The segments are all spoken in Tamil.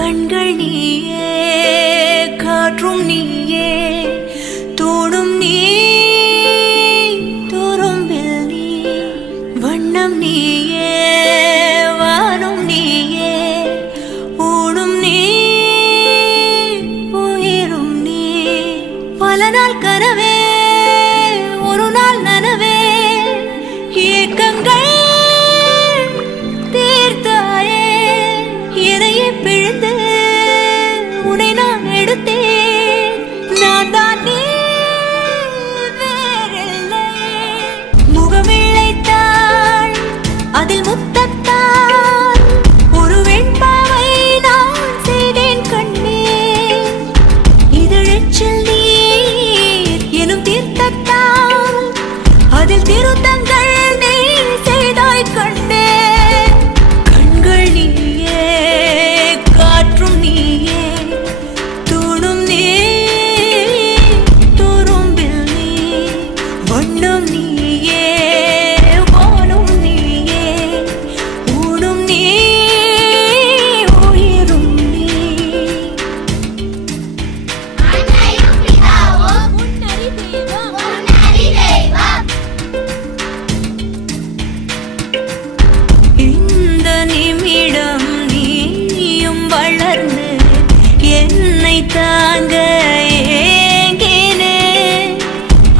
கண்கள் நீயே, காற்றும் நீயே, தோடும் நீ, துரும்பில் நீ, வண்ணம் நீயே, வானும் நீயே, ஊடும் நீ, உயிரும் நீ. பல நாள் கனவே, ஒரு நாள் நனவே, ஏக்கங்கள் தீர்த்தாயே. எதையே பிழிந்து உன்னை நான் எடுத்தேன். நான் தான் நீ, வேறில்லை. முகமிழைத்தாள், அதில் முத்தத்தால் ஒரு வெண்பாவை நான் செய்தேன் கண்ணே. இதழெச்சில் நீர் எனும் தீர்த்தத்தால் அதில் திருத்தங்கள் நீ செய்தாய் கண்ணே. கண்கள் நீயே, காற்றும் நீயே, தூணும் நீ, துரும்பில் நீ, வண்ணம் நீயே, வானும் நீயே, ஊடும் நீ, உயிரும் நீ. அன்னையும் பிதாவும் முன்னறி தெய்வம் இந்த நிமிடம் நீயும் வளர்ந்து என்னை தாங்க ஏங்கினே.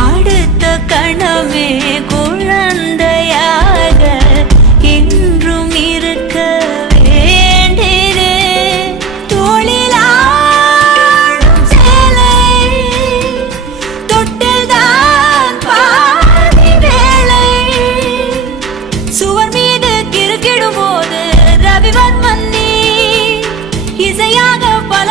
அடுத்த கணமே குழந்தையாக என்றும் இருக்க வேண்டினே. தோளிலாடும் சேலை தொட்டில்தான் பாதி வேளை. சுவர் மீது கிறுக்கிடும் போது ரவிவர்மன் நீ, இசையாக பல